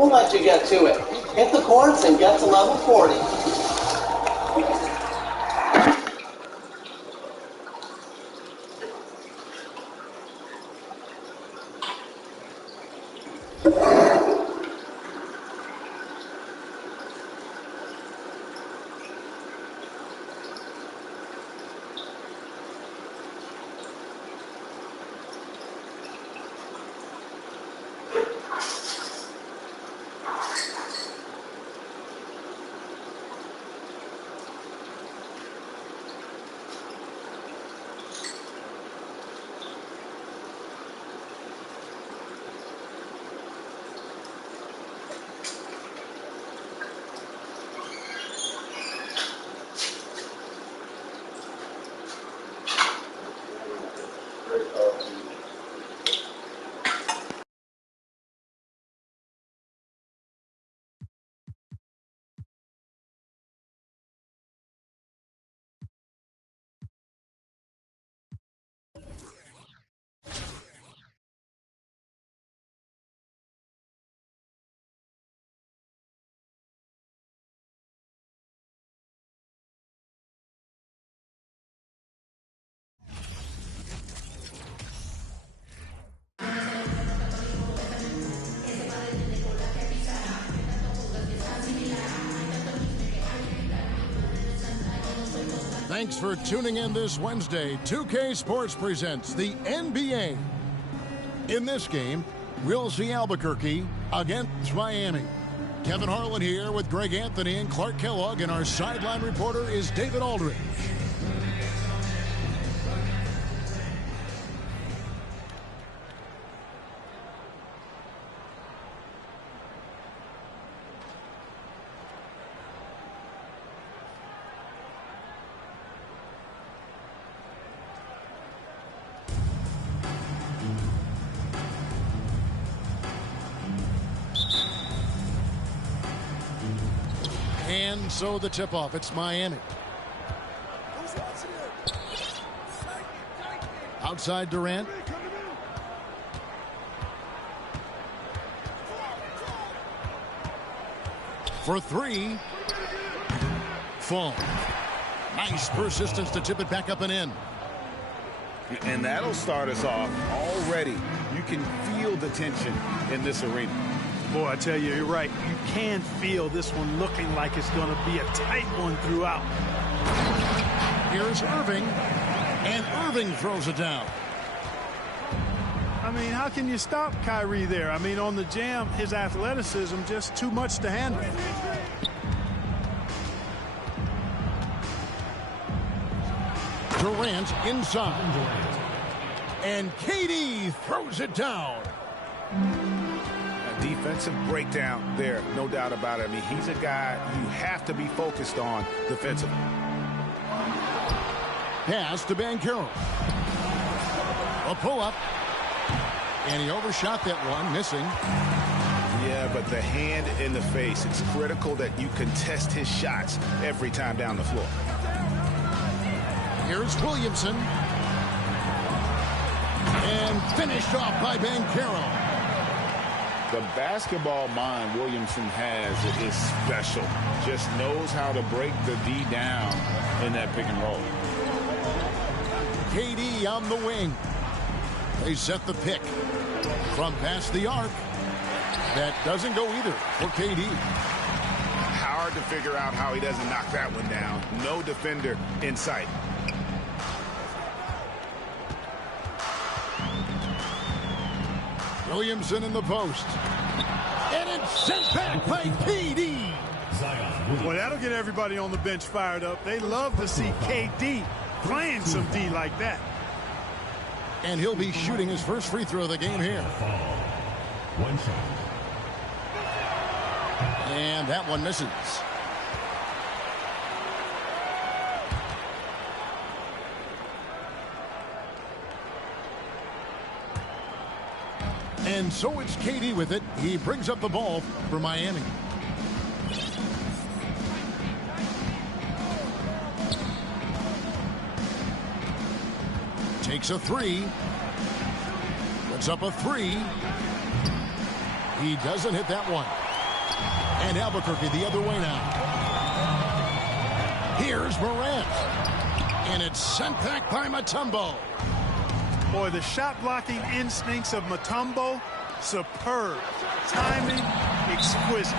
We'll let you get to it. Hit the courts and get to level 40. Thanks for tuning in this Wednesday. 2K Sports presents the NBA. In this game, we'll see Albuquerque against Miami. Kevin Harlan here with Greg Anthony and Clark Kellogg, and our sideline reporter is David Aldridge. And so the tip-off, it's Miami. Outside Durant. For three. Fall. Nice persistence to tip it back up and in. And that'll start us off already. You can feel the tension in this arena. Boy, I tell you, you're right. You can feel this one looking like it's going to be a tight one throughout. Here's Irving, and Irving throws it down. I mean, how can you stop Kyrie there? I mean, on the jam, his athleticism just too much to handle. Durant inside. And KD throws it down. Defensive breakdown there, no doubt about it. I mean, he's a guy you have to be focused on defensively. Pass to Banchero. A pull-up. And he overshot that one, missing. Yeah, but the hand in the face, it's critical that you contest his shots every time down the floor. Here's Williamson. And finished off by Banchero. The basketball mind Williamson has is special. Just knows how to break the D down in that pick and roll. KD on the wing. They set the pick from past the arc. That doesn't go either for KD. Hard to figure out how he doesn't knock that one down. No defender in sight. Williamson in the post. And it's sent back by KD. Well, that'll get everybody on the bench fired up. They love to see KD playing some D like that. And he'll be shooting his first free throw of the game here. One shot. And that one misses. And so it's KD with it. He brings up the ball for Miami. Takes a three. Puts up a three. He doesn't hit that one. And Albuquerque the other way now. Here's Morant. And it's sent back by Mutombo. Boy, the shot blocking instincts of Mutombo, superb. Timing, exquisite.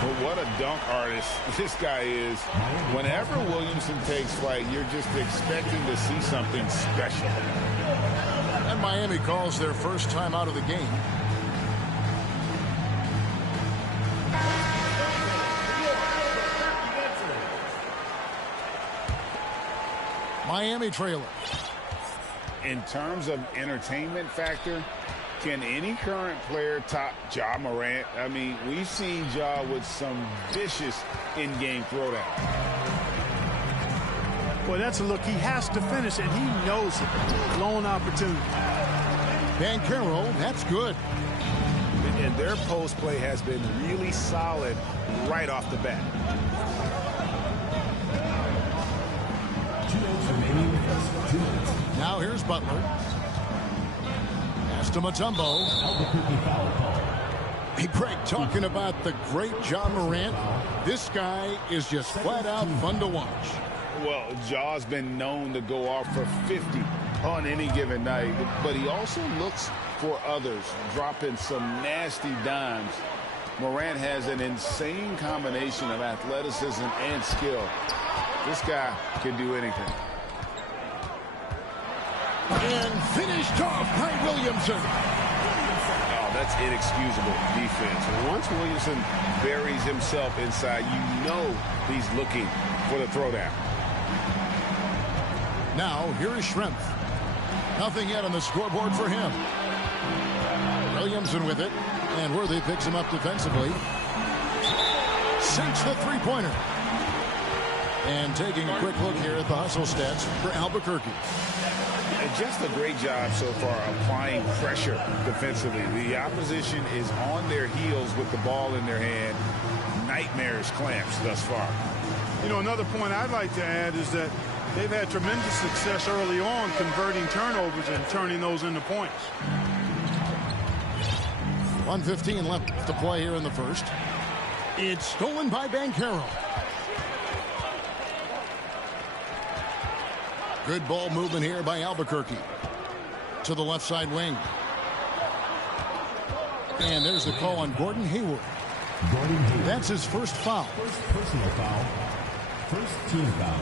But what a dunk artist this guy is. Whenever Williamson takes flight, you're just expecting to see something special. And Miami calls their first time out of the game. Miami trailer. In terms of entertainment factor, can any current player top Ja Morant? I mean, we've seen Ja with some vicious in-game throwdown. Boy, that's a look he has to finish, and he knows it. Lone opportunity. Banchero, that's good. And their post play has been really solid right off the bat. Now here's Butler. Pass to Mutombo. Hey, Greg, talking about the great Ja Morant, this guy is just flat out fun to watch. Well, Ja's been known to go off for 50 on any given night, but he also looks for others, dropping some nasty dimes. Morant has an insane combination of athleticism and skill. This guy can do anything. And finished off by Williamson. Oh, that's inexcusable defense. Once Williamson buries himself inside, you know he's looking for the throwdown. Now, here is Schrempf. Nothing yet on the scoreboard for him. Williamson with it, and Worthy picks him up defensively. Sinks the three-pointer. And taking a quick look here at the hustle stats for Albuquerque. And just a great job so far applying pressure defensively. The opposition is on their heels with the ball in their hand. Nightmarish clamps thus far. You know, another point I'd like to add is that they've had tremendous success early on converting turnovers and turning those into points. 1:15 left to play here in the first. It's stolen by Banchero. Good ball movement here by Albuquerque. To the left side wing. And there's the call on Gordon Hayward. That's his first foul. First personal foul. First team foul.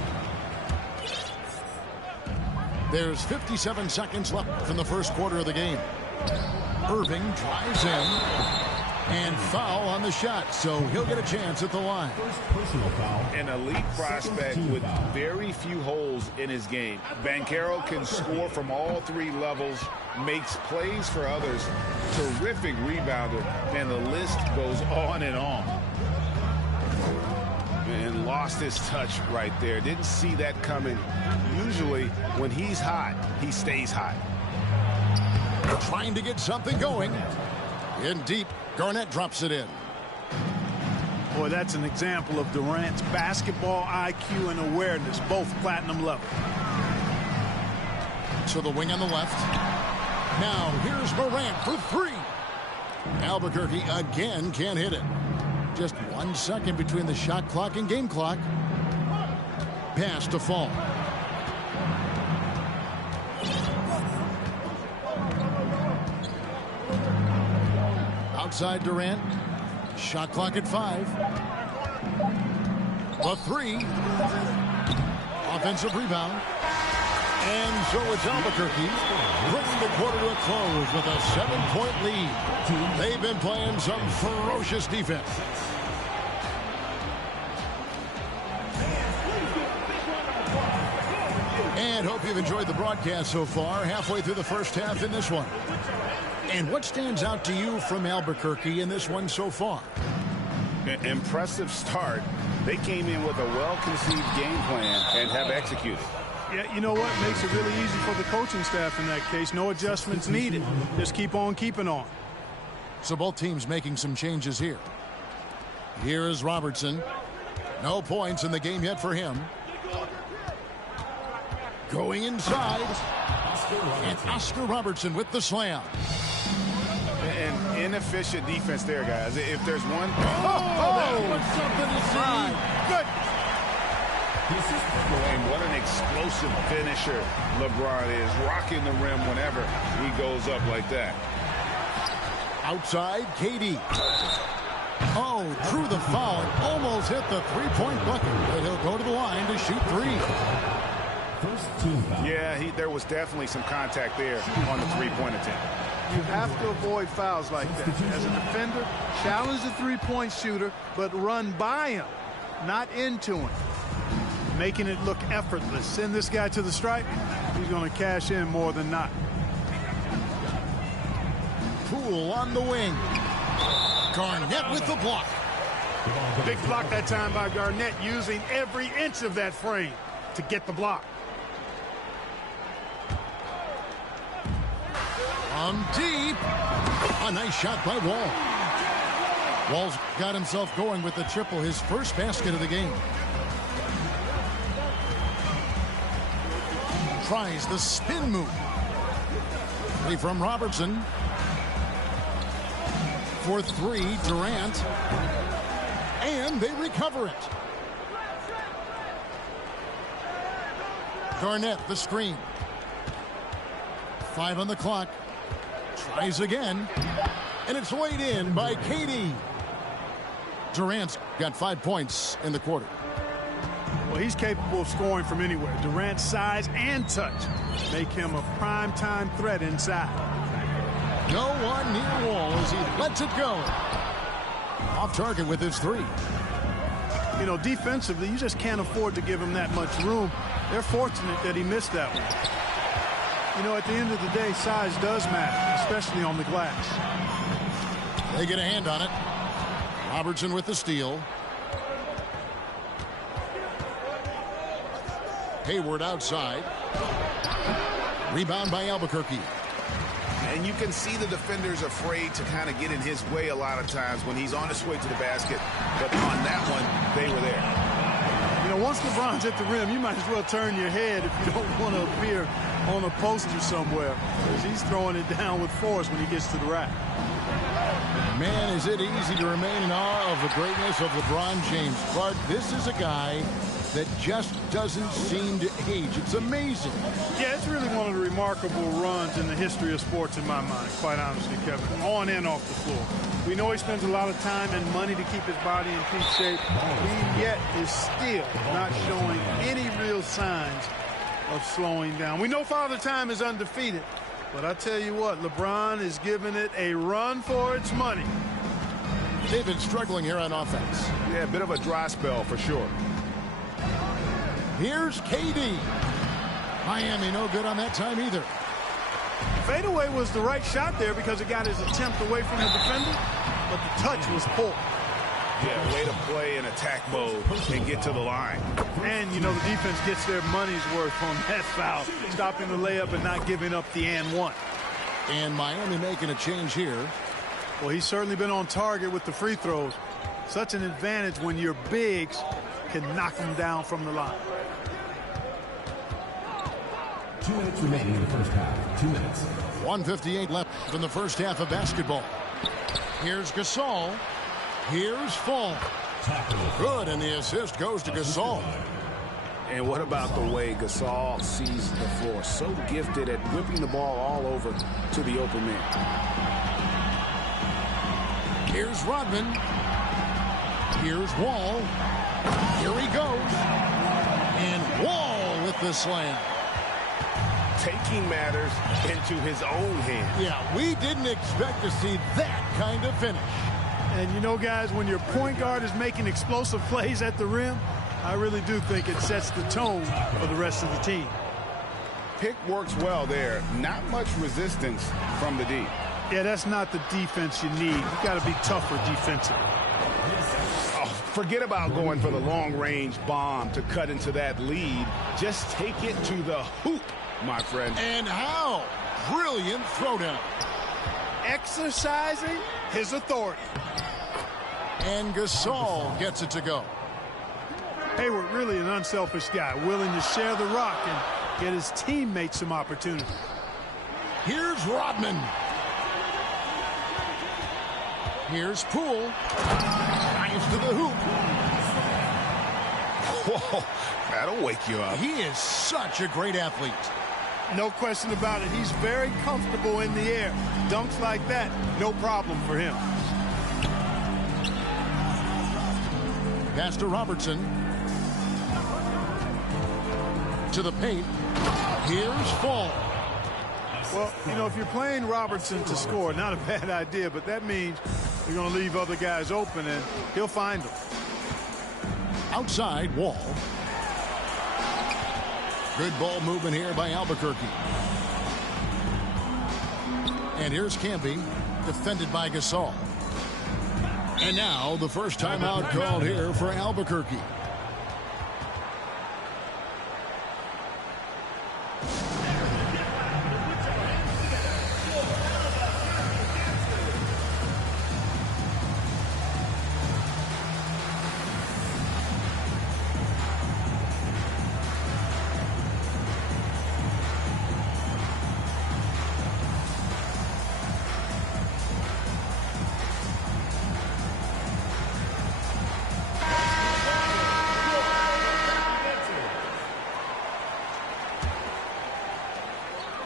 There's 57 seconds left in the first quarter of the game. Irving drives in. And foul on the shot, so he'll get a chance at the line. First personal foul. An elite prospect with very few holes in his game. Banchero can score from all three levels, makes plays for others, terrific rebounder, and the list goes on and on. And lost his touch right there. Didn't see that coming. Usually, when he's hot, he stays hot. Trying to get something going. In deep, Garnett drops it in. Boy, that's an example of Durant's basketball IQ and awareness, both platinum level. To the wing on the left. Now, here's Morant for three. Albuquerque again can't hit it. Just 1 second between the shot clock and game clock. Pass to Fall. Outside Durant. Shot clock at 5. The three. Offensive rebound. And so it's Albuquerque bringing the quarter to a close with a 7-point lead. They've been playing some ferocious defense. And hope you've enjoyed the broadcast so far. Halfway through the first half in this one. And what stands out to you from Albuquerque in this one so far? Impressive start. They came in with a well-conceived game plan and have executed. Yeah, you know what? Makes it really easy for the coaching staff in that case. No adjustments needed. Just keep on keeping on. So both teams making some changes here. Here is Robertson. No points in the game yet for him. Going inside. And Oscar Robertson with the slam. an inefficient defense there, guys. If there's one... That was something to see. Good. And what an explosive finisher LeBron is, rocking the rim whenever he goes up like that. Outside, KD. Oh, drew the foul and almost hit the three-point bucket, but he'll go to the line to shoot three. First team foul. Yeah, there was definitely some contact there on the three-point attempt. You have to avoid fouls like that. As a defender, challenge the three-point shooter, but run by him, not into him. Making it look effortless. Send this guy to the stripe, he's going to cash in more than not. Poole on the wing. Garnett with the block. Big block that time by Garnett, using every inch of that frame to get the block. On deep. A nice shot by Wall. Wall's got himself going with the triple, his first basket of the game. Tries the spin move. Three from Robertson. For three, Durant. And they recover it. Garnett, the screen. 5 on the clock. Tries again. And it's laid in by KD. Durant's got 5 points in the quarter. Well, he's capable of scoring from anywhere. Durant's size and touch make him a prime-time threat inside. No one near Wall as he lets it go. Off target with his three. You know, defensively, you just can't afford to give him that much room. They're fortunate that he missed that one. You know, at the end of the day, size does matter, especially on the glass. They get a hand on it. Robertson with the steal. Hayward outside. Rebound by Albuquerque. And you can see the defenders afraid to kind of get in his way a lot of times when he's on his way to the basket. But on that one, they were there. You know, once LeBron's at the rim, you might as well turn your head if you don't want to appear on a poster somewhere, because he's throwing it down with force when he gets to the rack. Man, is it easy to remain in awe of the greatness of LeBron James. Clark, this is a guy that just doesn't seem to age. It's amazing. Yeah, it's really one of the remarkable runs in the history of sports in my mind, quite honestly, Kevin, on and off the floor. We know he spends a lot of time and money to keep his body in peak shape. He yet is still not showing any real signs of slowing down. We know Father Time is undefeated, but I tell you what, LeBron is giving it a run for its money. They've been struggling here on offense. Yeah, a bit of a dry spell for sure. Here's KD. Miami no good on that time either. Fadeaway was the right shot there because it got his attempt away from the defender, but the touch was poor. Yeah, way to play in attack mode and get to the line. And, you know, the defense gets their money's worth on that foul, stopping the layup and not giving up the and one. And Miami making a change here. Well, he's certainly been on target with the free throws. Such an advantage when your bigs can knock them down from the line. 2 minutes remaining in the first half. 2 minutes. 1:58 left in the first half of basketball. Here's Gasol. Here's Fall. Good, and the assist goes to Gasol. And what about the way Gasol sees the floor? So gifted at whipping the ball all over to the open man. Here's Rodman. Here's Wall. Here he goes. And Wall with the slam. Taking matters into his own hands. Yeah, we didn't expect to see that kind of finish. And you know, guys, when your point guard is making explosive plays at the rim, I really do think it sets the tone for the rest of the team. Pick works well there. Not much resistance from the D. Yeah, that's not the defense you need. You got to be tougher defensively. Oh, forget about going for the long-range bomb to cut into that lead. Just take it to the hoop, my friend. And how? Brilliant throwdown. Exercising his authority. And Gasol gets it to go. Hayward, really an unselfish guy, willing to share the rock and get his teammates some opportunity. Here's Rodman. Here's Poole. Drives to the hoop. Whoa, that'll wake you up. He is such a great athlete. No question about it. He's very comfortable in the air. Dunks like that, no problem for him. Pass to Robertson. To the paint. Here's Fall. Well, you know, if you're playing Robertson to score, not a bad idea, but that means you're going to leave other guys open, and he'll find them. Outside, Wall. Good ball movement here by Albuquerque. And here's Campy, defended by Gasol. And now the first timeout called here for Albuquerque.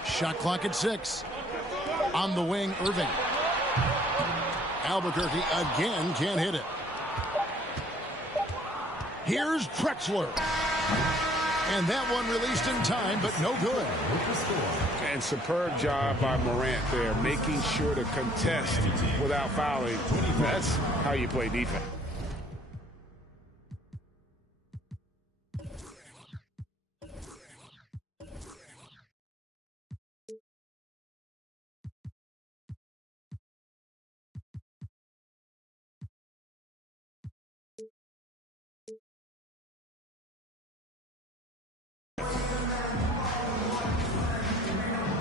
Shot clock at 6. On the wing, Irving. Albuquerque again can't hit it. Here's Drexler. And that one released in time, but no good. And superb job by Morant there, making sure to contest without fouling. That's how you play defense.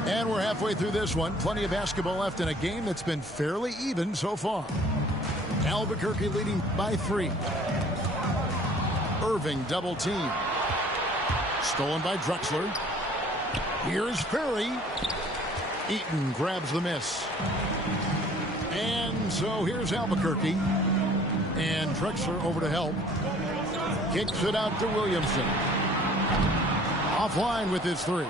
And we're halfway through this one. Plenty of basketball left in a game that's been fairly even so far. Albuquerque leading by 3. Irving double team. Stolen by Drexler. Here's Ferry. Eaton grabs the miss. And so here's Albuquerque. And Drexler over to help. Kicks it out to Williamson. Offline with his 3.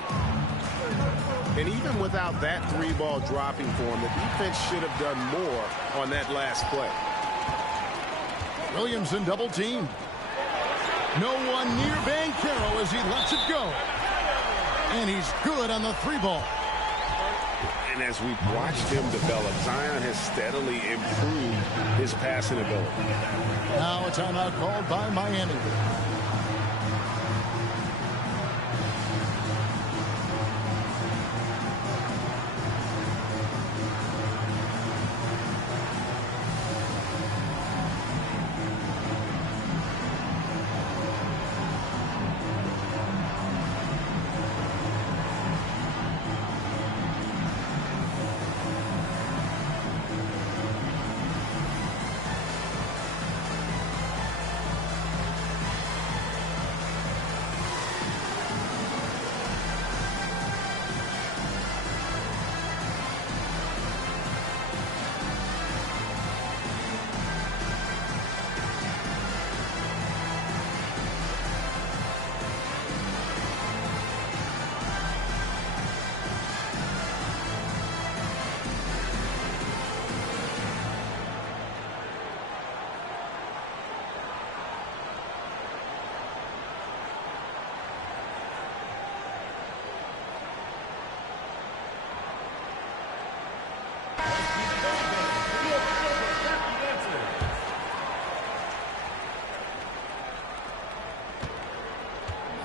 And even without that 3-ball dropping for him, the defense should have done more on that last play. Williamson double team. No one near Banchero as he lets it go. And he's good on the 3-ball. And as we've watched him develop, Zion has steadily improved his passing ability. Now a timeout called by Miami.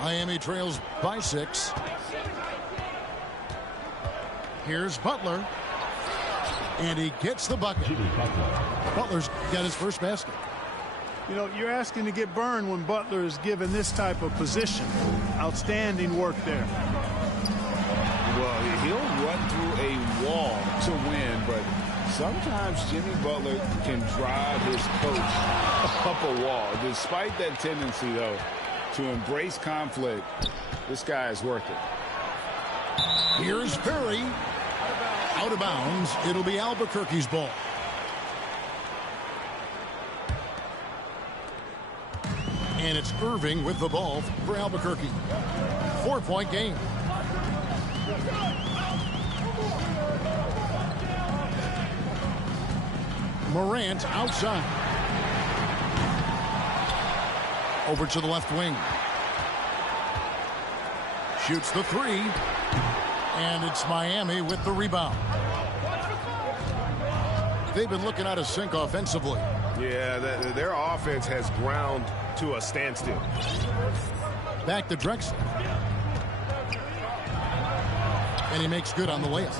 Miami trails by 6. Here's Butler. And he gets the bucket. Butler's got his first basket. You know, you're asking to get burned when Butler is given this type of position. Outstanding work there. Well, he'll run through a wall to win, but sometimes Jimmy Butler can drive his coach up a wall. Despite that tendency, though, to embrace conflict, this guy is worth it. Here's Ferry. Out of bounds. It'll be Albuquerque's ball. And it's Irving with the ball for Albuquerque. 4-point game. Morant outside. Over to the left wing. Shoots the three. And it's Miami with the rebound. They've been looking out of sync offensively. Yeah, their offense has ground to a standstill. Back to Drexler. And he makes good on the layup.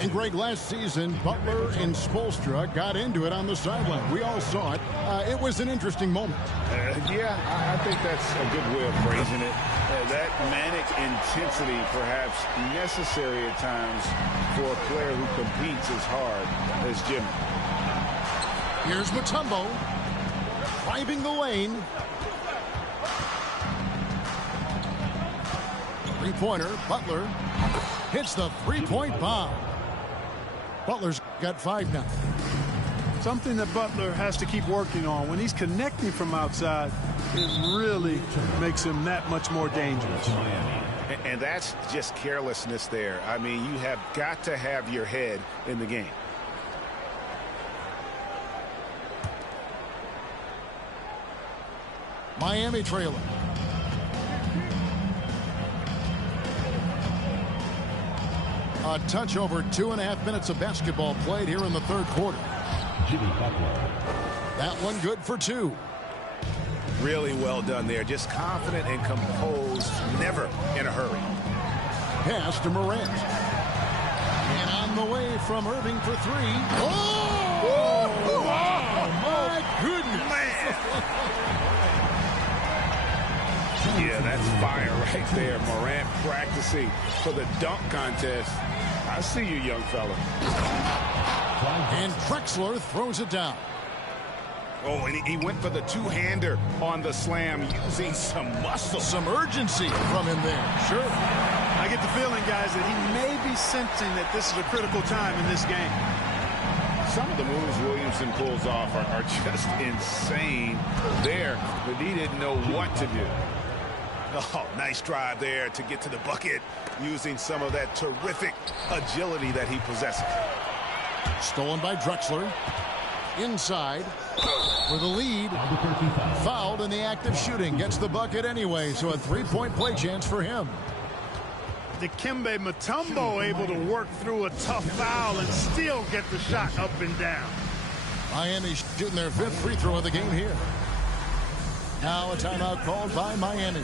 And Greg, last season, Butler and Spoelstra got into it on the sideline. We all saw it. It was an interesting moment. Yeah, I think that's a good way of phrasing it. That manic intensity perhaps necessary at times for a player who competes as hard as Jimmy. Here's Mutombo driving the lane. Three-pointer, Butler hits the three-point bomb. Butler's got 5 now. Something that Butler has to keep working on. When he's connecting from outside, it really makes him that much more dangerous. And that's just carelessness there. I mean, you have got to have your head in the game. Miami trailing. A touch over 2.5 minutes of basketball played here in the third quarter. Jimmy Butler. That one good for 2. Really well done there. Just confident and composed, never in a hurry. Pass to Morant. And on the way from Irving for 3. Oh! My goodness! Yeah, that's fire right there. Morant practicing for the dunk contest. I see you, young fella. And Drexler throws it down. Oh, and he went for the two-hander on the slam, using some muscle. Some urgency from him there. Sure. I get the feeling, guys, that he may be sensing that this is a critical time in this game. Some of the moves Williamson pulls off are just insane there, but he didn't know what to do. Oh, nice drive there to get to the bucket, using some of that terrific agility that he possesses. Stolen by Drexler. Inside for the lead. Fouled in the act of shooting. Gets the bucket anyway, so a 3-point play chance for him. Dikembe Mutombo able to work through a tough foul and still get the shot up and down. Miami shooting their 5th free throw of the game here. Now a timeout called by Miami.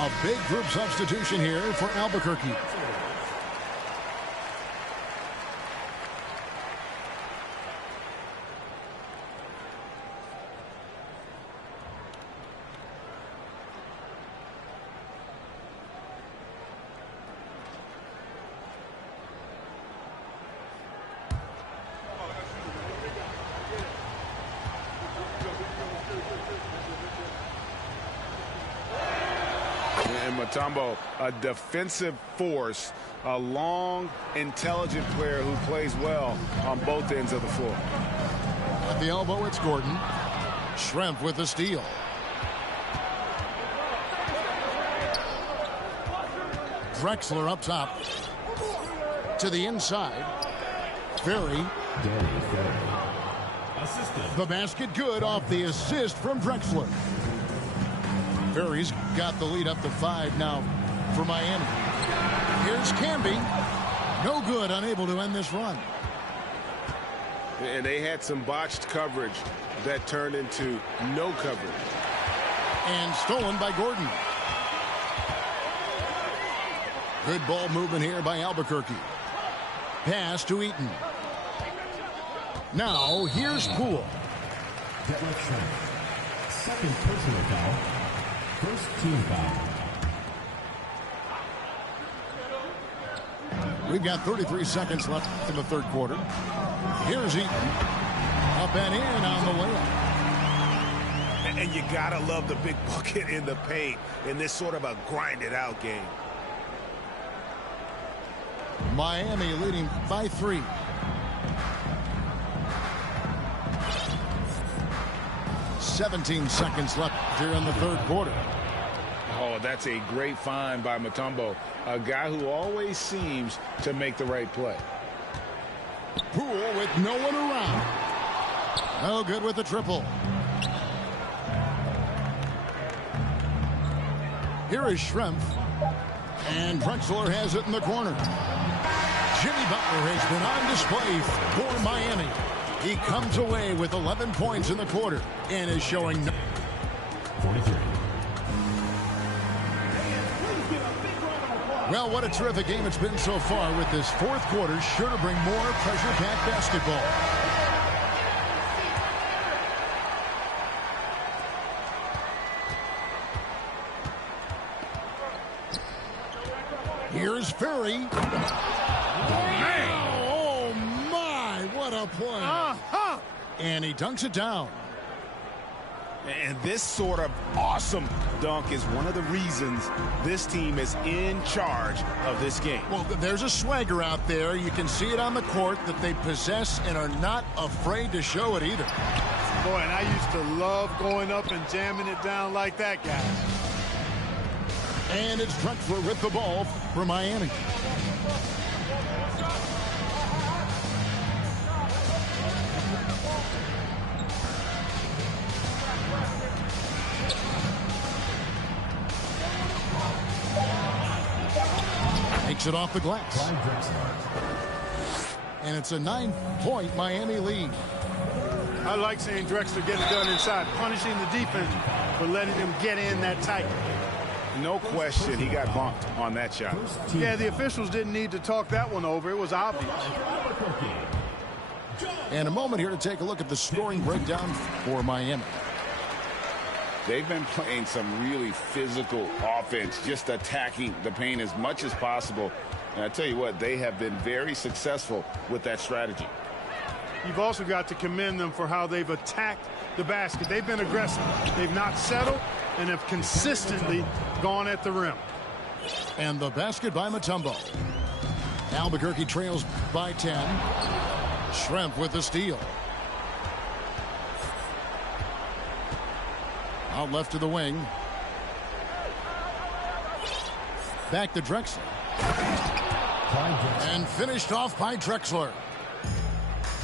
A big group substitution here for Albuquerque. Mutombo, a defensive force, a long, intelligent player who plays well on both ends of the floor. At the elbow, it's Gordon. Schrempf with the steal. Drexler up top. To the inside. Ferry. Danny Ferry. Assistant. The basket good off the assist from Drexler. Ferry's got the lead up to 5 now for Miami. Here's Camby. No good, unable to end this run. And they had some botched coverage that turned into no coverage. And stolen by Gordon. Good ball movement here by Albuquerque. Pass to Eaton. Now, here's Poole. Second personal foul. First team foul. We've got 33 seconds left in the third quarter. Here's Eaton. Up and in on the layup. And you gotta love the big bucket in the paint in this sort of a grinded out game. Miami leading by 3. "17 seconds left here in the third quarter. Oh, that's a great find by Mutombo, a guy who always seems to make the right play. Poole with no one around. No good with the triple. Here is Schrempf. And Drexler has it in the corner. Jimmy Butler has been on display for Miami. He comes away with 11 points in the quarter and is showing 43. Well, what a terrific game it's been so far, with this fourth quarter sure to bring more pressure-packed basketball. Here's Ferry. Oh, my, what a play. And he dunks it down. And this sort of awesome dunk is one of the reasons this team is in charge of this game. Well, there's a swagger out there. You can see it on the court that they possess and are not afraid to show it either. Boy, and I used to love going up and jamming it down like that guy. And it's Drexler with the ball for Miami. Takes it off the glass. And it's a 9-point Miami lead. I like seeing Drexler getting it done inside, punishing the defense for letting them get in that tight. No question he got bumped on that shot. Yeah, the officials didn't need to talk that one over. It was obvious. And a moment here to take a look at the scoring breakdown for Miami. They've been playing some really physical offense, just attacking the paint as much as possible. And I tell you what, they have been very successful with that strategy. You've also got to commend them for how they've attacked the basket. They've been aggressive. They've not settled and have consistently gone at the rim. And the basket by Mutombo. Albuquerque trails by 10. Schrempf with the steal. Out left to the wing. Back to Drexler. And finished off by Drexler.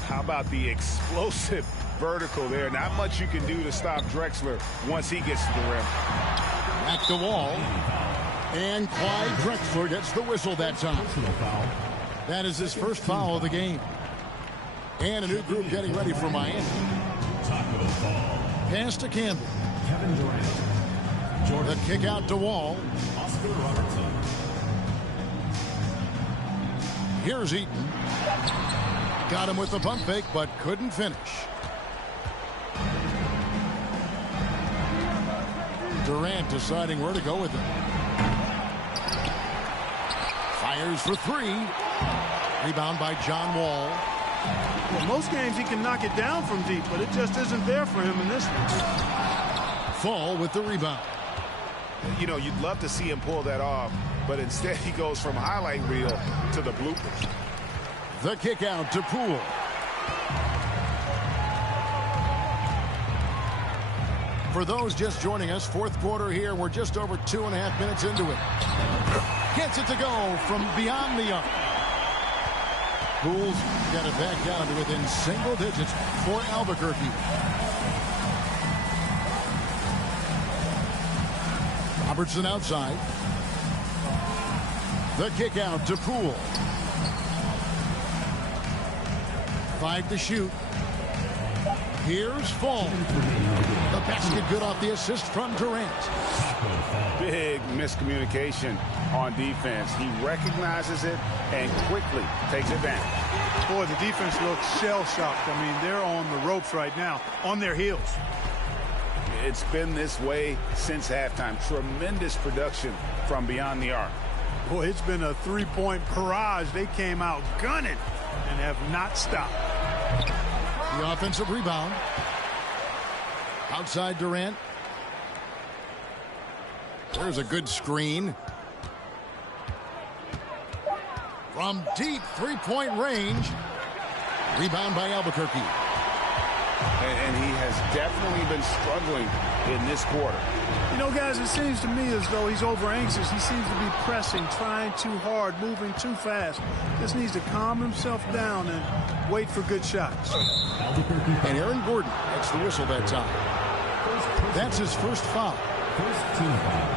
How about the explosive vertical there? Not much you can do to stop Drexler once he gets to the rim. Back to Wall. And Clyde Drexler gets the whistle that time. That is his first foul of the game. And a new group getting ready for Miami. Pass to Campbell. Kevin Durant. The kick out to Wall. Oscar Robertson. Here's Eaton. Got him with the pump fake, but couldn't finish. Durant deciding where to go with it. Fires for 3. Rebound by John Wall. Well, most games he can knock it down from deep, but it just isn't there for him in this one. Fall with the rebound. You know, you'd love to see him pull that off, but instead he goes from highlight reel to the bloopers. The kick out to Poole. For those just joining us, fourth quarter here. We're just over 2.5 minutes into it. Gets it to go from beyond the arc. Bulls got it back down to within single digits for Albuquerque. Robertson outside. The kick out to Poole. 5 to shoot. Here's Fall. The basket good off the assist from Durant. Big miscommunication on defense. He recognizes it and quickly takes it down. Boy, the defense looks shell-shocked. I mean, they're on the ropes right now, on their heels. It's been this way since halftime. Tremendous production from beyond the arc. Boy, it's been a three-point barrage. They came out gunning and have not stopped. The offensive rebound. Outside Durant. There's a good screen. From deep three-point range. Rebound by Albuquerque. And he has definitely been struggling in this quarter. You know, guys, it seems to me as though he's over-anxious. He seems to be pressing, trying too hard, moving too fast. Just needs to calm himself down and wait for good shots. And Aaron Gordon gets the whistle that time. That's his first foul. First team foul.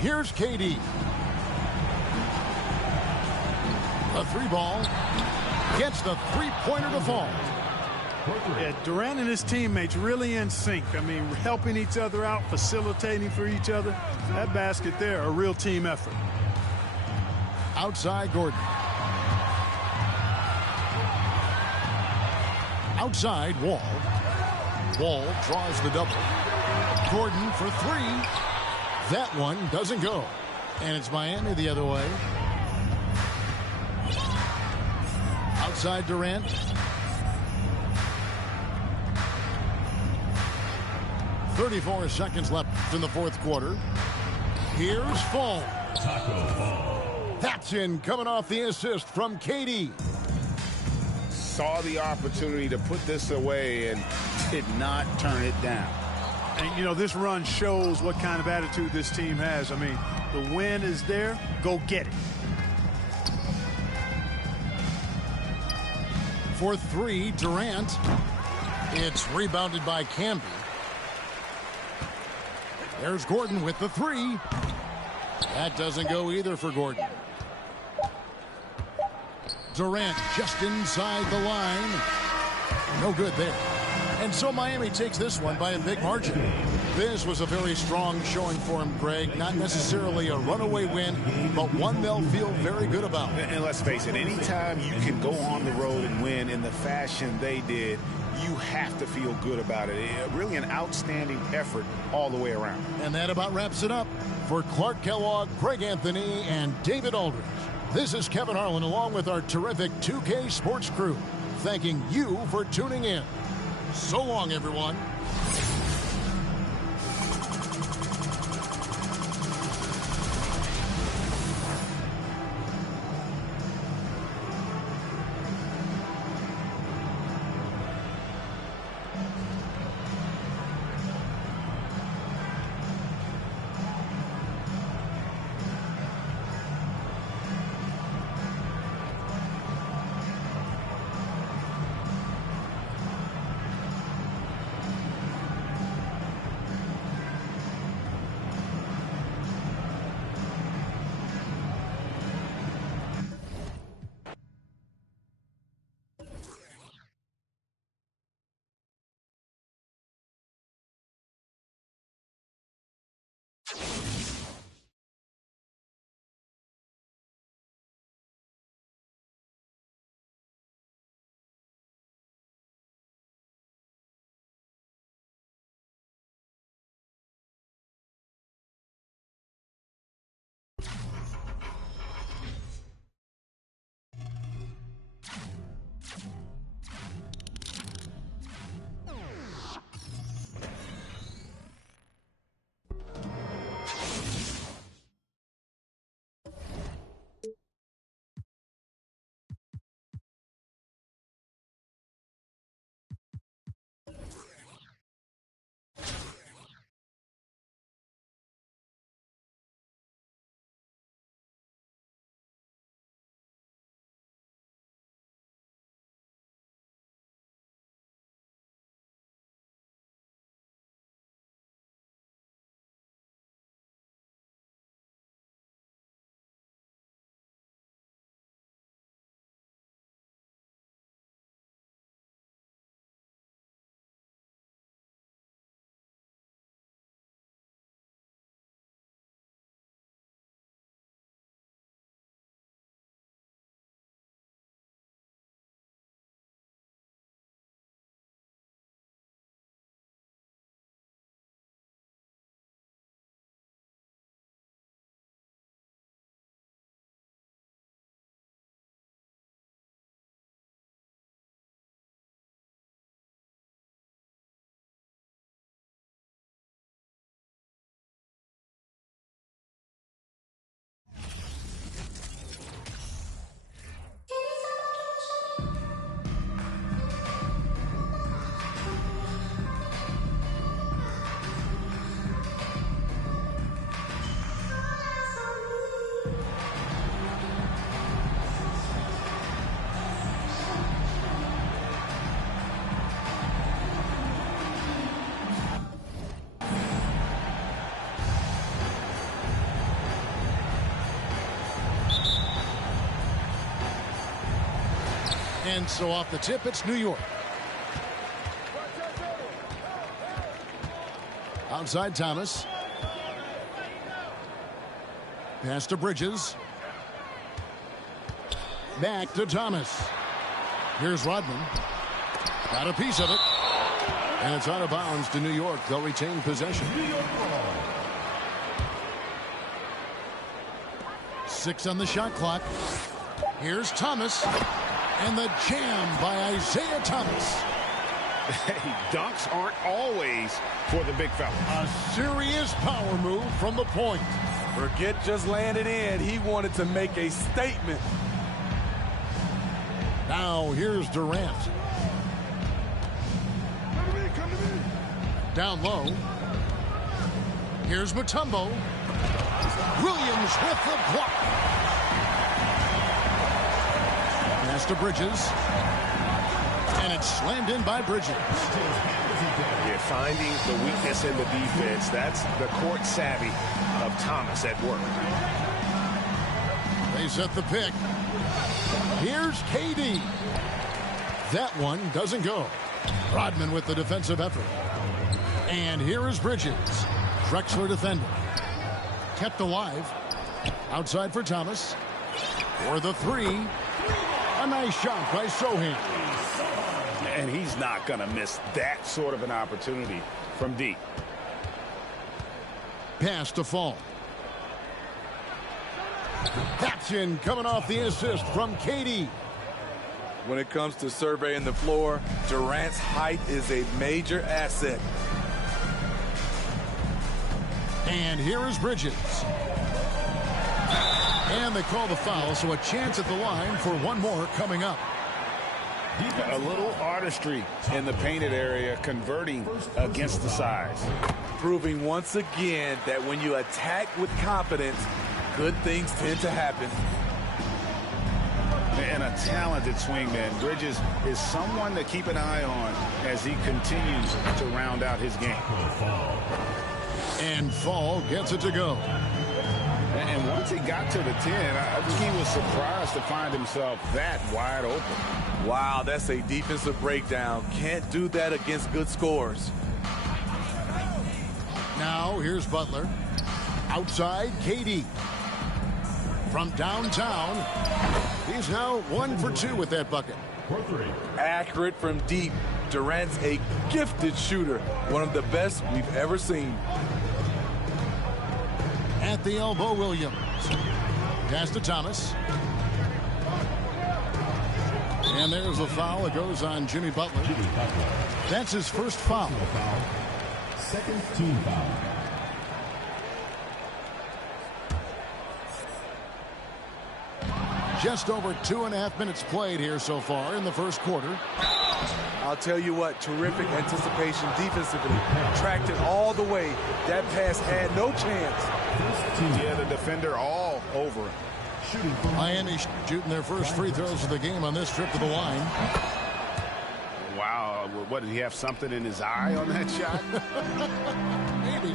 Here's KD. A three ball. Gets the three-pointer to fall. Yeah, Durant and his teammates really in sync. I mean, helping each other out, facilitating for each other. That basket there, a real team effort. Outside Gordon. Outside Wall. Wall draws the double. Gordon for three. That one doesn't go. And it's Miami the other way. Outside Durant. .34 seconds left in the fourth quarter. Here's Fall. Taco Fall. That's in, coming off the assist from KD. Saw the opportunity to put this away and did not turn it down. And, you know, this run shows what kind of attitude this team has. I mean, the win is there. Go get it. For three, Durant. It's rebounded by Camby. There's Gordon with the three. That doesn't go either for Gordon. Durant just inside the line. No good there. And so Miami takes this one by a big margin. This was a very strong showing for him, Greg. Not necessarily a runaway win, but one they'll feel very good about. And let's face it, anytime you can go on the road and win in the fashion they did, you have to feel good about it. Really an outstanding effort all the way around. And that about wraps it up. For Clark Kellogg, Greg Anthony, and David Aldridge, this is Kevin Harlan along with our terrific 2K Sports crew, thanking you for tuning in. So long, everyone. And so off the tip, it's New York. Outside Thomas. Pass to Bridges. Back to Thomas. Here's Rodman. Got a piece of it. And it's out of bounds to New York. They'll retain possession. 6 on the shot clock. Here's Thomas. And the jam by Isaiah Thomas. Hey, dunks aren't always for the big fella. A serious power move from the point. Forget just laying it in. He wanted to make a statement. Now here's Durant. Down low. Here's Mutombo. Williams with the block. Pass to Bridges. And it's slammed in by Bridges. You're finding the weakness in the defense. That's the court savvy of Thomas at work. They set the pick. Here's KD. That one doesn't go. Rodman with the defensive effort. And here is Bridges. Drexler defending. Kept alive. Outside for Thomas. For the 3. A nice shot by Sohan. And he's not going to miss that sort of an opportunity from deep. Pass to Fall. Caption coming off the assist from KD. When it comes to surveying the floor, Durant's height is a major asset. And here is Bridges. And they call the foul, so a chance at the line for one more coming up. A little artistry in the painted area, converting against the size. Proving once again that when you attack with confidence, good things tend to happen. And a talented swingman. Bridges is someone to keep an eye on as he continues to round out his game. And Fall gets it to go. And once he got to the 10, I think he was surprised to find himself that wide open. Wow, that's a defensive breakdown. Can't do that against good scores. Now here's Butler. Outside, KD. From downtown, he's now 1 for 2 with that bucket. Accurate from deep. Durant's a gifted shooter. One of the best we've ever seen. At the elbow, Williams. Pass to Thomas. And there's a foul. It goes on Jimmy Butler. That's his first foul. Second team foul. Just over 2.5 minutes played here so far in the first quarter. I'll tell you what, terrific anticipation defensively. Tracked it all the way. That pass had no chance. Yeah, the defender all over him. Miami shooting their first free throws of the game on this trip to the line. Wow, what, did he have something in his eye on that shot? Maybe.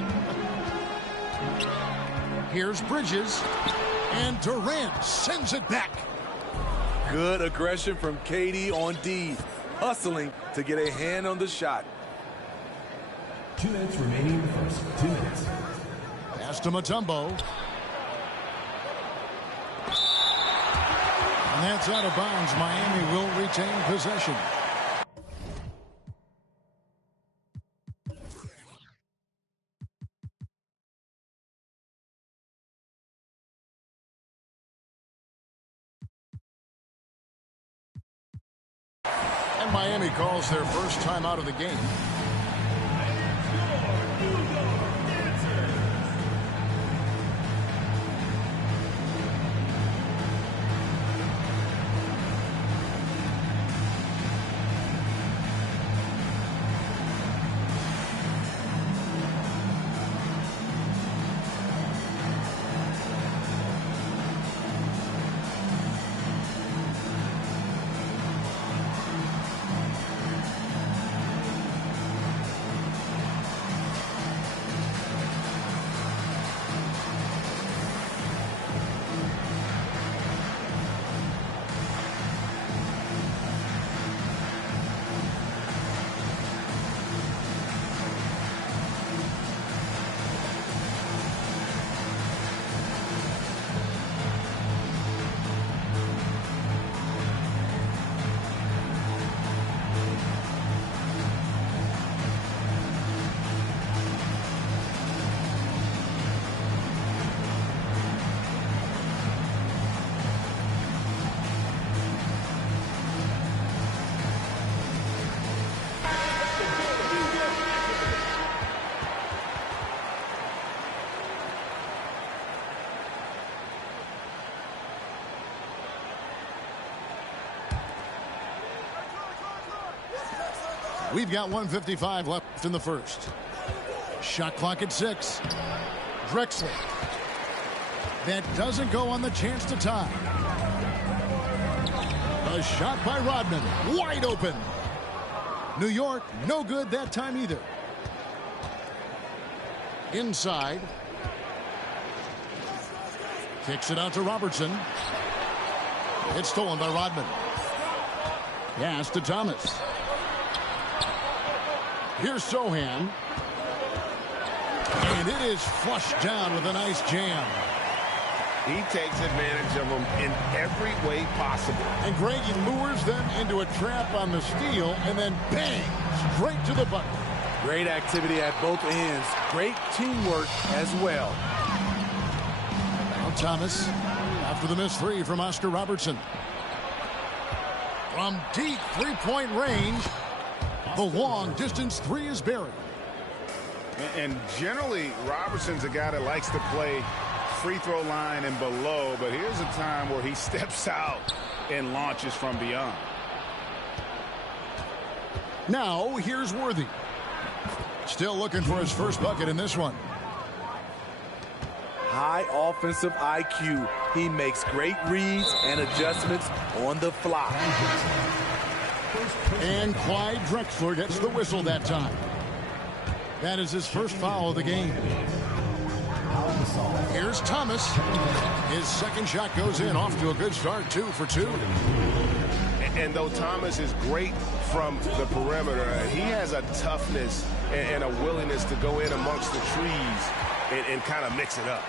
Here's Bridges. And Durant sends it back. Good aggression from KD on D. Hustling to get a hand on the shot. 2 minutes remaining in the first. 2 minutes. Pass to Mutombo. And that's out of bounds. Miami will retain possession. And Miami calls their first time out of the game. We've got 1:55 left in the first. Shot clock at 6. Drexler. That doesn't go on the chance to tie. A shot by Rodman. Wide open. New York, no good that time either. Inside. Kicks it out to Robertson. It's stolen by Rodman. Pass to Thomas. Here's Sohan. And it is flushed down with a nice jam. He takes advantage of them in every way possible. And Greg, he lures them into a trap on the steal and then bang, straight to the bucket. Great activity at both ends. Great teamwork as well. Now Thomas after the missed three from Oscar Robertson. From deep three-point range, the long-distance three is buried. And generally, Robertson's a guy that likes to play free throw line and below, but here's a time where he steps out and launches from beyond. Now, here's Worthy. Still looking for his first bucket in this one. High offensive IQ. He makes great reads and adjustments on the fly. And Clyde Drexler gets the whistle that time. That is his first foul of the game. Here's Thomas. His second shot goes in, off to a good start, 2 for 2. And though Thomas is great from the perimeter, he has a toughness and a willingness to go in amongst the trees and kind of mix it up.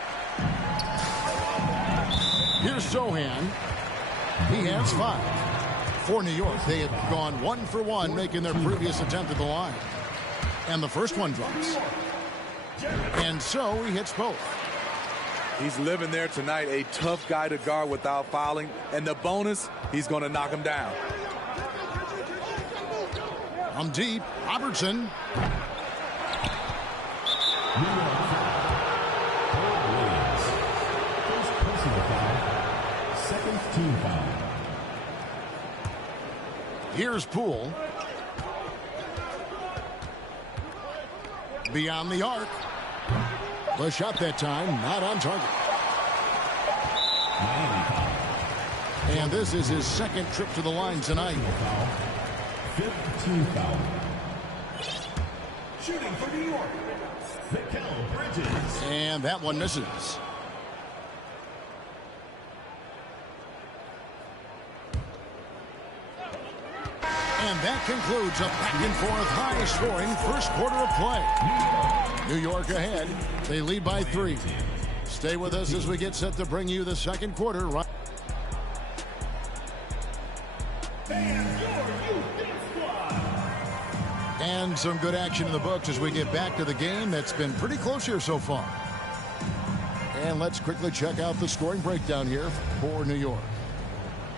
Here's Sohan. He has 5. For New York, they have gone 1 for 1, making their previous attempt at the line. And the first one drops. And so he hits both. He's living there tonight, a tough guy to guard without fouling. And the bonus, he's going to knock him down. From deep, Robertson. Second team foul. Here's Poole. Beyond the arc. The shot that time, not on target. And this is his second trip to the line tonight. Fifth team foul. Shooting for New York, Mikal Bridges. And that one misses. And that concludes a back-and-forth, high-scoring first quarter of play. New York ahead. They lead by 3. Stay with us as we get set to bring you the second quarter. And some good action in the books as we get back to the game that's been pretty close here so far. And let's quickly check out the scoring breakdown here for New York.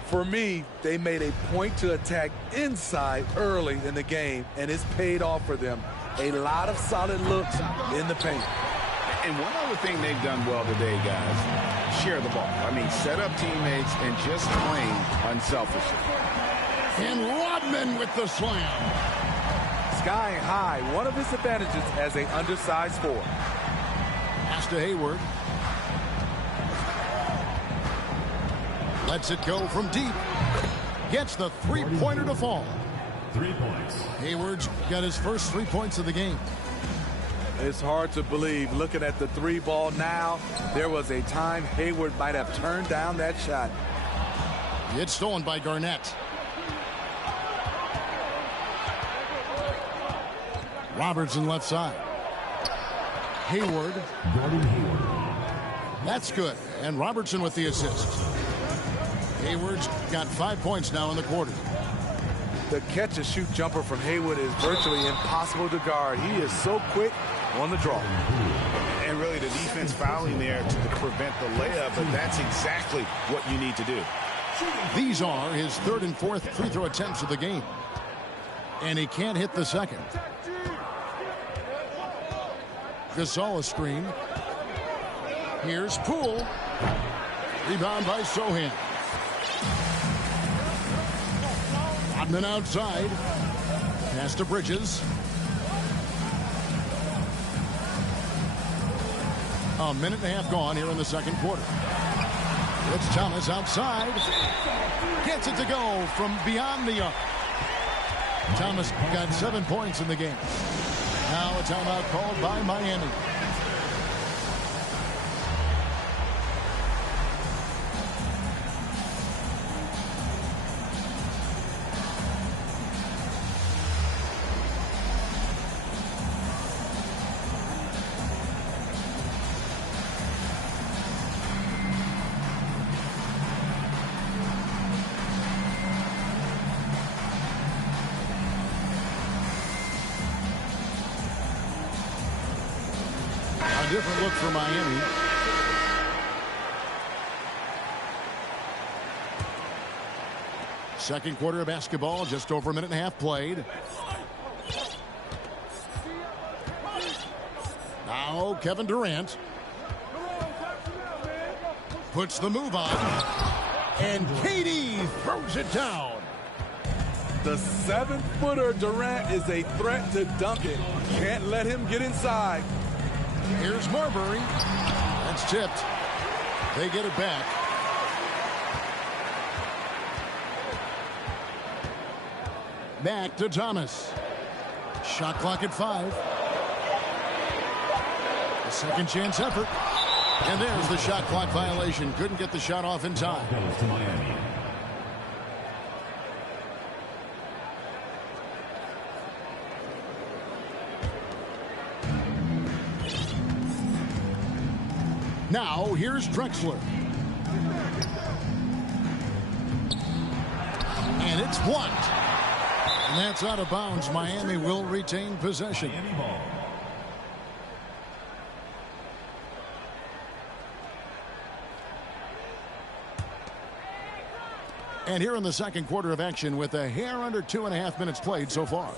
For me, they made a point to attack inside early in the game, and it's paid off for them. A lot of solid looks in the paint. And one other thing they've done well today, guys, share the ball. I mean, set up teammates and just playing unselfishly. And Rodman with the slam. Skying high, one of his advantages as an undersized forward. Pass to Hayward. Lets it go from deep. Gets the three-pointer to fall. 3 points. Hayward's got his first 3 points of the game. It's hard to believe, looking at the 3 ball now, there was a time Hayward might have turned down that shot. It's stolen by Garnett. Robertson left side. Hayward. Gordon Hayward. That's good. And Robertson with the assist. Hayward's got 5 points now in the quarter. The catch-and-shoot jumper from Hayward is virtually impossible to guard. He is so quick on the draw. And really the defense fouling there to prevent the layup, but that's exactly what you need to do. These are his 3rd and 4th free throw attempts of the game. And he can't hit the second. Gasol a screen. Here's Poole. Rebound by Sohan. Rodman outside. Pass to Bridges. A minute and a half gone here in the second quarter. It's Thomas outside. Gets it to go from beyond the arc. Thomas got 7 points in the game. Now a timeout called by Miami. Different look for Miami. Second quarter of basketball, just over a minute and a half played. Now Kevin Durant puts the move on, and KD throws it down. The 7-footer Durant is a threat to dunk it. Can't let him get inside. Here's Marbury. That's tipped. They get it back. Back to Thomas. Shot clock at 5. A second chance effort. And there's the shot clock violation. Couldn't get the shot off in time. Goes to Miami. Now, here's Drexler. And it's blocked. And that's out of bounds. Miami will retain possession. Miami ball. And here in the second quarter of action with a hair under 2.5 minutes played so far.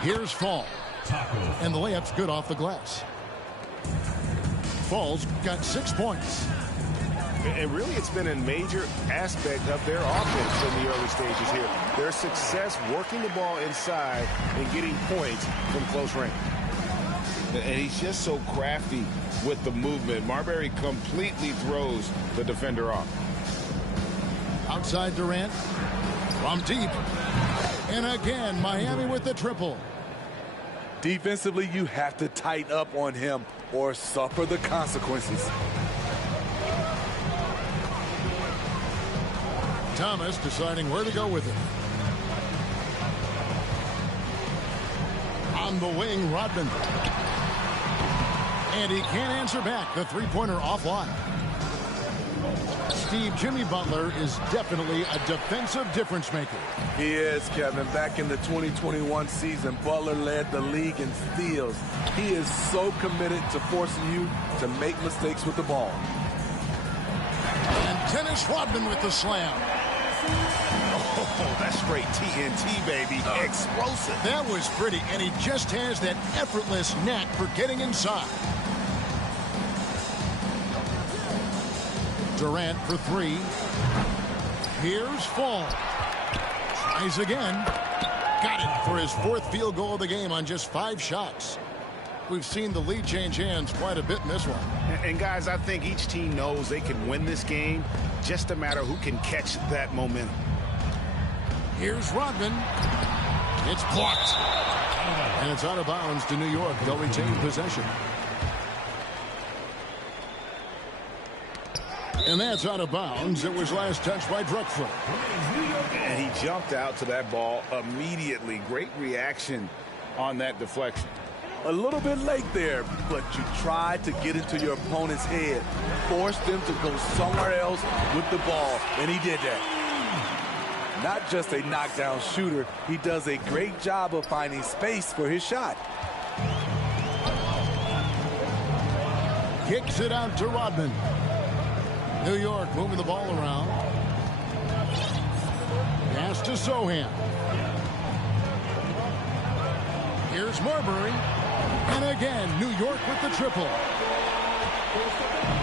Here's Fall. And the layup's good off the glass. Fall's got 6 points. And really, it's been a major aspect of their offense in the early stages here. Their success working the ball inside and getting points from close range. And he's just so crafty with the movement. Marbury completely throws the defender off. Outside Durant. From deep. And again, Miami with the triple. Defensively, you have to tighten up on him or suffer the consequences. Thomas deciding where to go with it. On the wing, Rodman. And he can't answer back. The three-pointer offline. Steve, Jimmy Butler is definitely a defensive difference maker. He is, Kevin. Back in the 2021 season, Butler led the league in steals. He is so committed to forcing you to make mistakes with the ball. And Dennis Rodman with the slam. Oh, that's straight TNT, baby. Explosive. That was pretty, and he just has that effortless knack for getting inside. Durant for 3. Here's Fall. Tries again. Got it for his 4th field goal of the game on just 5 shots. We've seen the lead change hands quite a bit in this one. And guys, I think each team knows they can win this game. Just a matter who can catch that momentum. Here's Rodman. It's blocked. And it's out of bounds to New York. They'll retain possession. And that's out of bounds. It was last touched by Drexler. And he jumped out to that ball immediately. Great reaction on that deflection. A little bit late there, but you tried to get into your opponent's head. Forced them to go somewhere else with the ball, and he did that. Not just a knockdown shooter, he does a great job of finding space for his shot. Kicks it out to Rodman. New York moving the ball around. Pass to Sohan. Here's Marbury. And again, New York with the triple.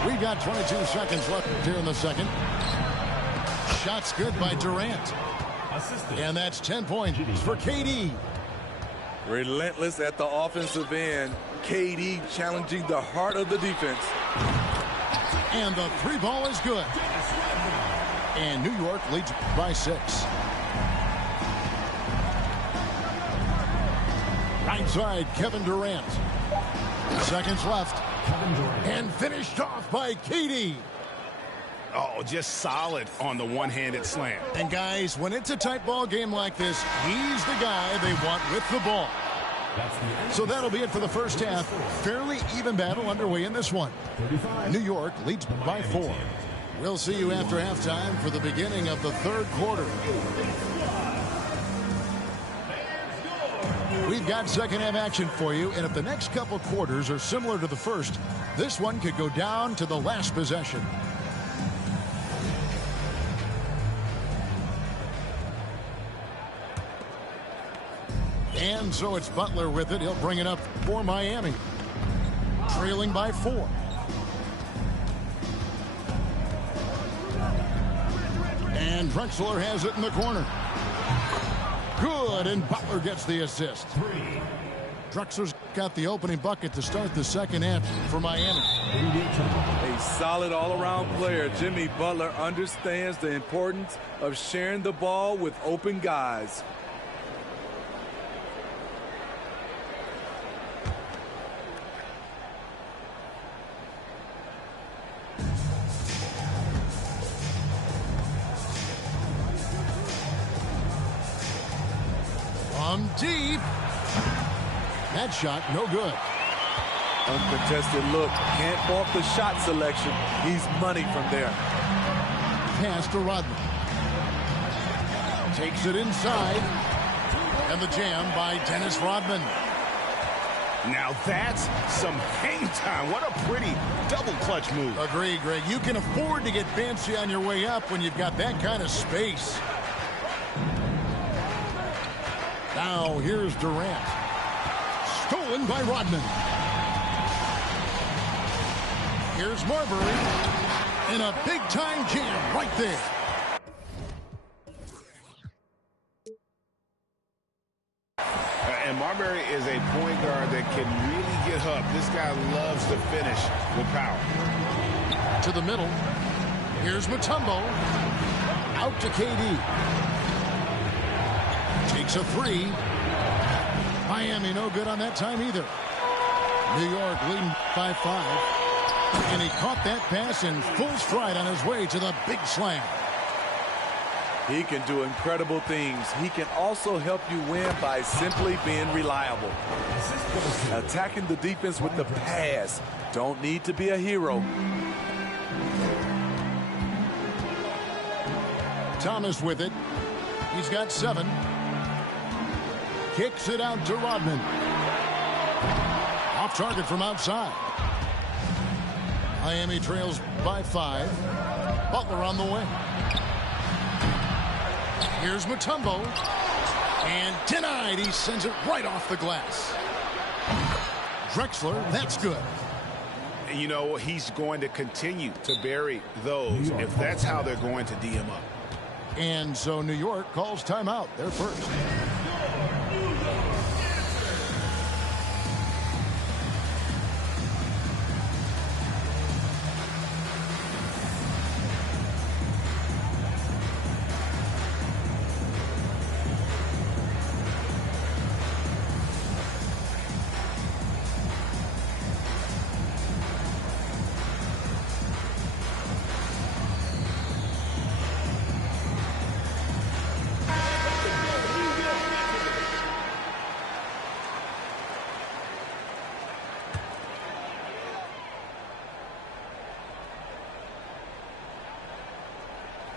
We've got 22 seconds left here in the second. shot's good by Durant. And that's 10 points for KD. Relentless at the offensive end. KD challenging the heart of the defense. And the three ball is good. And New York leads by 6. Right side, Kevin Durant. Seconds left. And finished off by KD. Oh, just solid on the one-handed slam. And guys, when it's a tight ball game like this, he's the guy they want with the ball. So that'll be it for the first half. Fairly even battle underway in this one. New York leads by 4. We'll see you after halftime for the beginning of the third quarter. We've got second half action for you, and if the next couple quarters are similar to the first, this one could go down to the last possession. And so it's Butler with it. He'll bring it up for Miami. Trailing by 4. And Drexler has it in the corner. Good, and Butler gets the assist. Drexler's got the opening bucket to start the second half for Miami. A solid all-around player. Jimmy Butler understands the importance of sharing the ball with open guys. From deep. That shot, no good. Uncontested look. Can't fault the shot selection. He's money from there. Pass to Rodman. Takes it inside. And the jam by Dennis Rodman. Now that's some hang time. What a pretty double clutch move. Agree, Greg. You can afford to get fancy on your way up when you've got that kind of space. Now here's Durant. Stolen by Rodman. Here's Marbury. And a big-time jam right there. And Marbury is a point guard that can really get up. This guy loves to finish with power. To the middle. Here's Mutombo. Out to KD. Takes a 3. Miami no good on that time either. New York leading by 5. And he caught that pass in full stride on his way to the big slam. He can do incredible things. He can also help you win by simply being reliable. Attacking the defense with the pass. Don't need to be a hero. Thomas with it. He's got 7. Kicks it out to Rodman. Off target from outside. Miami trails by 5. Butler on the way. Here's Mutombo. And denied. He sends it right off the glass. Drexler, that's good. And you know, he's going to continue to bury those if that's how they're going to D him up. And so New York calls timeout. They're first.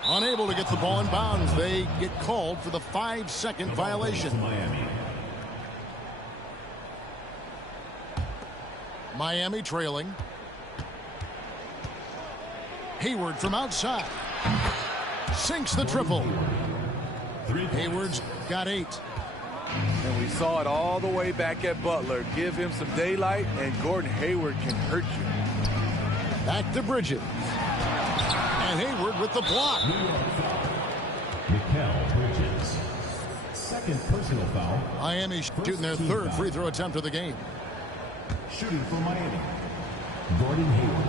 Unable to get the ball in bounds. They get called for the 5-second violation. Miami trailing. Hayward from outside. Sinks the triple. Hayward's got 8. And we saw it all the way back at Butler. Give him some daylight, and Gordon Hayward can hurt you. Back to Bridges. And Hayward with the block. second personal foul. Miami shooting their third free throw attempt of the game. Shooting for Miami, Gordon Hayward.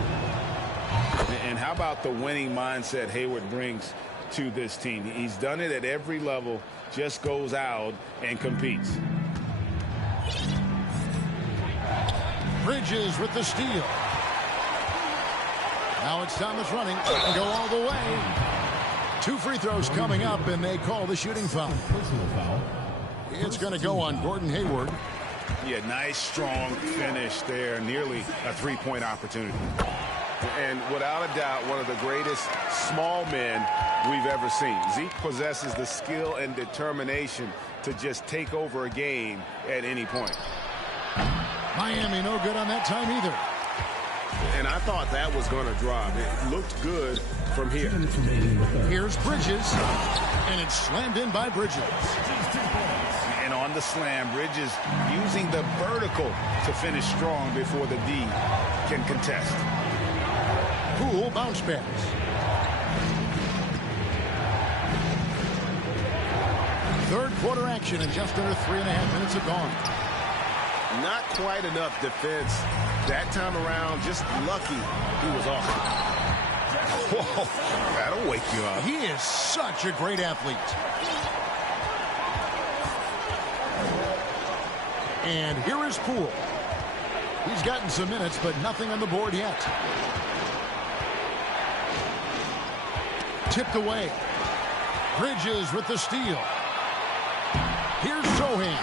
And how about the winning mindset Hayward brings to this team? He's done it at every level, just goes out and competes. Bridges with the steal. Now it's Thomas running. Can go all the way. 2 free throws coming up, and they call the shooting foul. Personal foul. It's going to go on Gordon Hayward. Yeah, nice, strong finish there. Nearly a three-point opportunity. And without a doubt, one of the greatest small men we've ever seen. Zeke possesses the skill and determination to just take over a game at any point. Miami no good on that time either. And I thought that was going to drop. It looked good from here. Here's Bridges, and it's slammed in by Bridges. And on the slam, Bridges using the vertical to finish strong before the D can contest. Poole bounce pass. Third quarter action, and just under 3.5 minutes have gone. Not quite enough defense that time around. Just lucky he was off. Whoa, that'll wake you up. He is such a great athlete. And here is Poole. He's gotten some minutes, but nothing on the board yet. Tipped away. Bridges with the steal. Here's Sohan.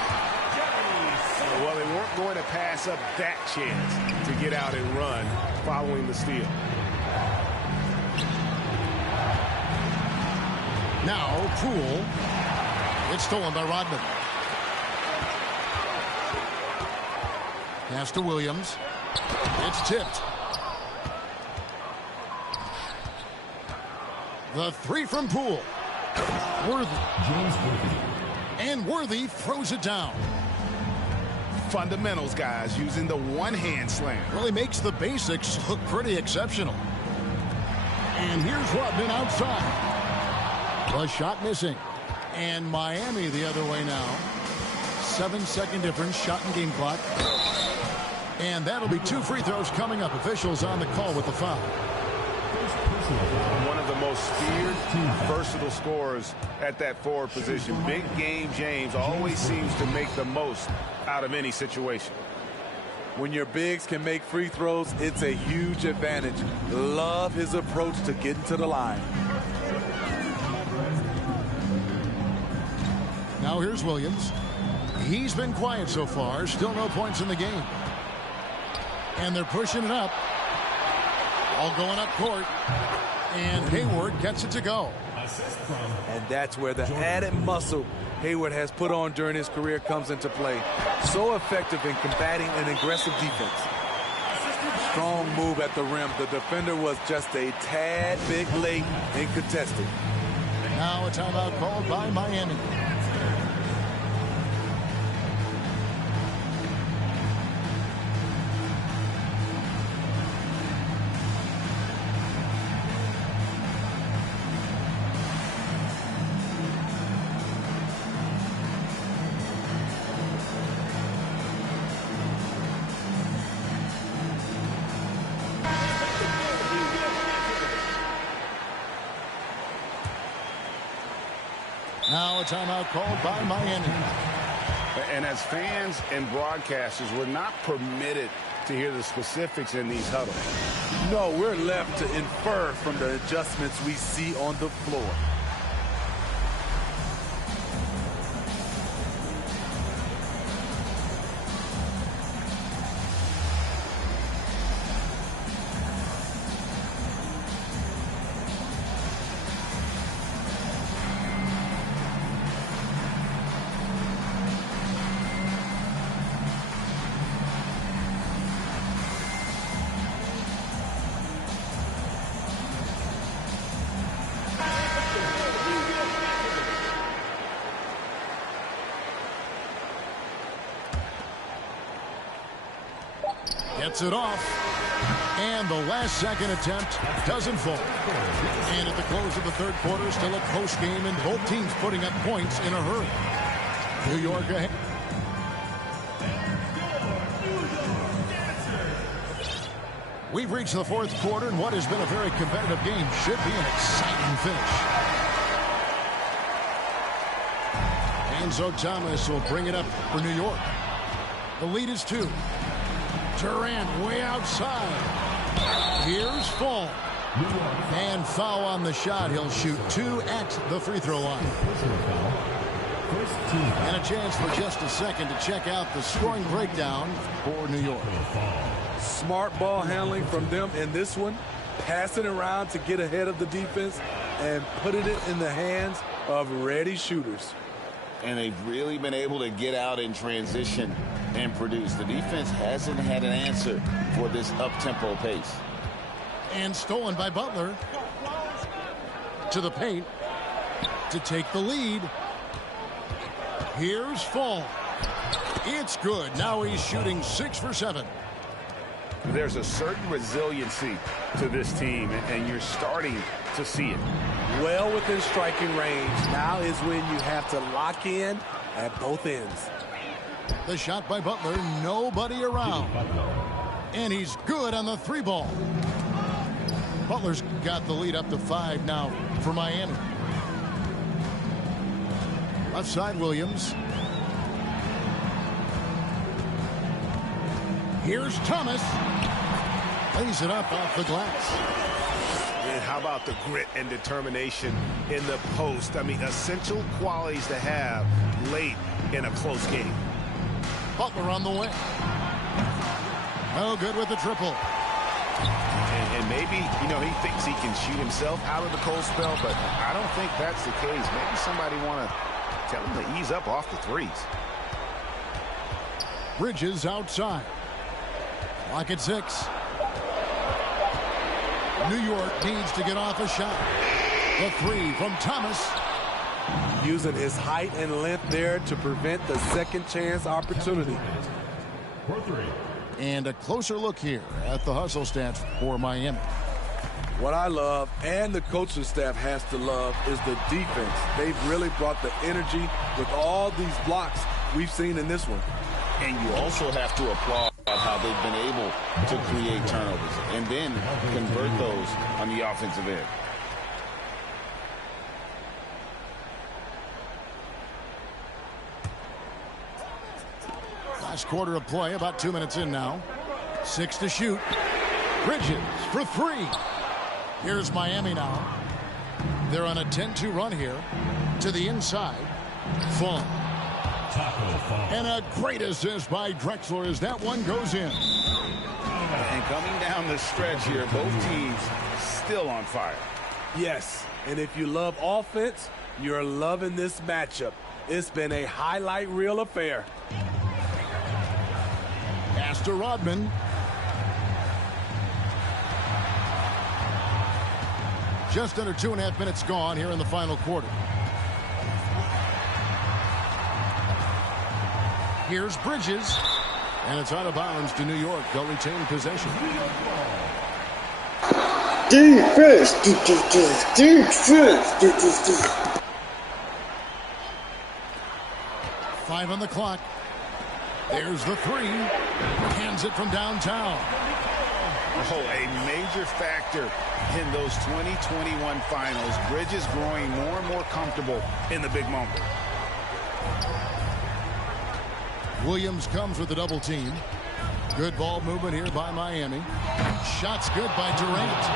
Well, they weren't going to pass up that chance to get out and run following the steal. Now Poole. It's stolen by Rodman. Pass to Williams. It's tipped. The 3 from Poole. Worthy. James Worthy. And Worthy throws it down. Fundamentals, guys, using the one-hand slam. Really makes the basics look pretty exceptional. And here's Rodman outside. The shot missing. And Miami the other way now. 7-second difference, shot and game clock. And that'll be 2 free throws coming up. Officials on the call with the foul. One of the most feared, versatile scorers at that forward position. Big game James always seems to make the most out of any situation. When your bigs can make free throws, it's a huge advantage. Love his approach to getting to the line. Now here's Williams. He's been quiet so far. Still no points in the game. And they're pushing it up. All going up court. And Hayward gets it to go. And that's where the added muscle Hayward has put on during his career comes into play. So effective in combating an aggressive defense. Strong move at the rim. The defender was just a tad bit late in contesting. Now a timeout called by Miami. Now a timeout called by Miami. And as fans and broadcasters, we're not permitted to hear the specifics in these huddles. No, we're left to infer from the adjustments we see on the floor. Gets it off. And the last second attempt doesn't fall. And at the close of the third quarter, still a close game, and both teams putting up points in a hurry. New York ahead. We've reached the fourth quarter, and what has been a very competitive game should be an exciting finish. And so Thomas will bring it up for New York. The lead is 2. Durant way outside. Here's Fall. And foul on the shot. He'll shoot 2 at the free throw line. And a chance for just a second to check out the scoring breakdown for New York. Smart ball handling from them in this one. Passing around to get ahead of the defense and putting it in the hands of ready shooters. And they've really been able to get out in transition and produce. The defense hasn't had an answer for this up-tempo pace. And stolen by Butler. To the paint to take the lead. Here's Fall. It's good. Now he's shooting 6 for 7. There's a certain resiliency to this team, and you're starting to see it. Well within striking range. Now is when you have to lock in at both ends. The shot by Butler, nobody around. And he's good on the 3 ball. Butler's got the lead up to 5 now for Miami. Left side, Williams. Here's Thomas. Lays it up off the glass. And how about the grit and determination in the post? I mean, essential qualities to have late in a close game. Butler on the way. No good with the triple. And maybe, you know, he thinks he can shoot himself out of the cold spell, but I don't think that's the case. Maybe somebody want to tell him to ease up off the threes. Bridges outside. Clock at 6. New York needs to get off a shot. The 3 from Thomas. Using his height and length there to prevent the second chance opportunity. And a closer look here at the hustle stats for Miami. What I love, and the coaching staff has to love, is the defense. They've really brought the energy with all these blocks we've seen in this one. And you also have to applaud how they've been able to create turnovers and then convert those on the offensive end. Last quarter of play, about 2 minutes in now. 6 to shoot. Bridges for 3. Here's Miami now. They're on a 10-2 run here. To the inside. Fung. And a great assist by Drexler as that one goes in. And coming down the stretch here, both teams still on fire. Yes, and if you love offense, you're loving this matchup. It's been a highlight reel affair. Pass to Rodman. Just under 2.5 minutes gone here in the final quarter. Here's Bridges. And it's out of bounds to New York. They'll retain possession. Defense! Defense! 5 on the clock. There's the 3. Hands it from downtown. Oh, a major factor in those 2021 finals. Bridges growing more and more comfortable in the big moment. Williams comes with the double team. Good ball movement here by Miami. Shots good by Durant.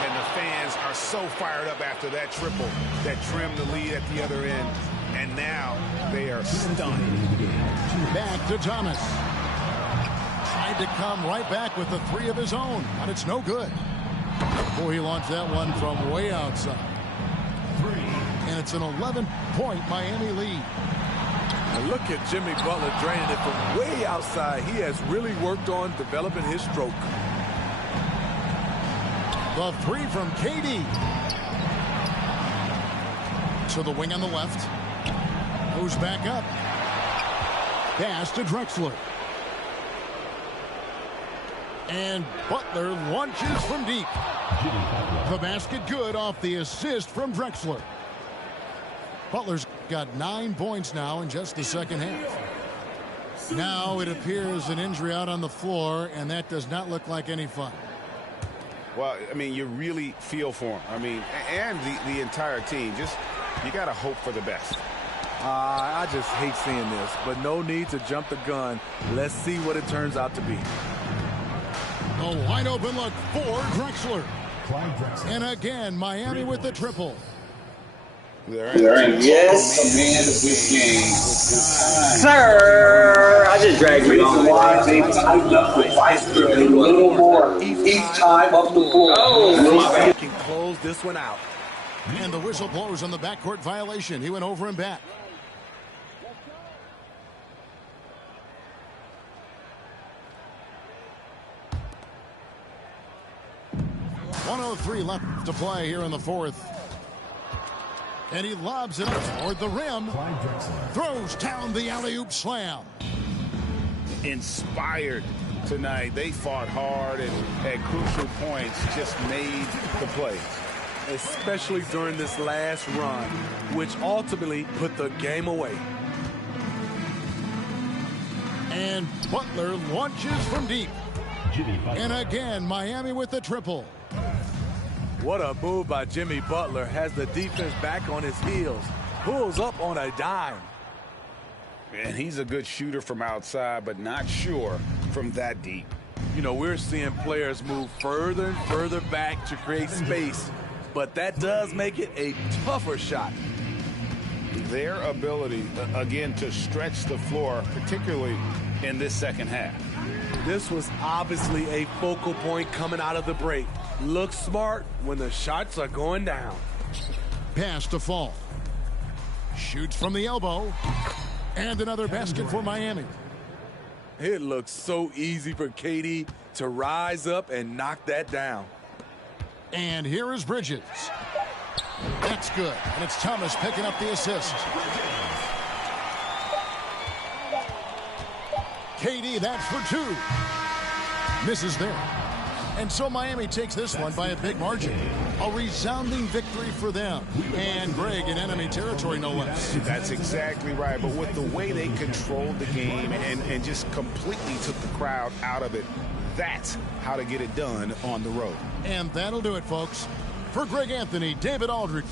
And the fans are so fired up after that triple that trimmed the lead at the other end. And now they are stunned. Back to Thomas. Tried to come right back with the 3 of his own, but it's no good. Boy, he launched that one from way outside. And it's an 11-point Miami lead. And look at Jimmy Butler draining it from way outside. He has really worked on developing his stroke. The 3 from KD. To the wing on the left. Moves back up. Pass to Drexler. And Butler launches from deep. The basket good off the assist from Drexler. Butler's got 9 points now in just the second half. Now it appears an injury out on the floor, and that does not look like any fun. Well, I mean, you really feel for him. I mean, and the entire team. Just, you got to hope for the best. I just hate seeing this, but no need to jump the gun. Let's see what it turns out to be. A wide open look for Drexler. And again, Miami with the triple. Yes, man, this game. Sir, I just dragged you on. Why they tighten up the vice grip a little more each time up the floor. Oh, can close this one out. And the whistle blows on the backcourt violation. He went over and back. .103 left to play here in the fourth. And he lobs it up toward the rim. Throws down the alley-oop slam. Inspired tonight. They fought hard and at crucial points just made the plays. Especially during this last run, which ultimately put the game away. And Butler launches from deep. And again, Miami with the triple. What a move by Jimmy Butler. Has the defense back on his heels. Pulls up on a dime. And he's a good shooter from outside, but not sure from that deep. You know, we're seeing players move further and further back to create space, but that does make it a tougher shot. Their ability, again, to stretch the floor, particularly in this second half. This was obviously a focal point coming out of the break. Look smart when the shots are going down. Pass to Fall. Shoots from the elbow. And another basket for Miami. It looks so easy for KD to rise up and knock that down. And here is Bridges. That's good. And it's Thomas picking up the assist. KD, that's for 2. Misses there. And so Miami takes this one by a big margin. A resounding victory for them. And Greg in enemy territory, no less. That's exactly right. But with the way they controlled the game and just completely took the crowd out of it, that's how to get it done on the road. And that'll do it, folks. For Greg Anthony, David Aldridge.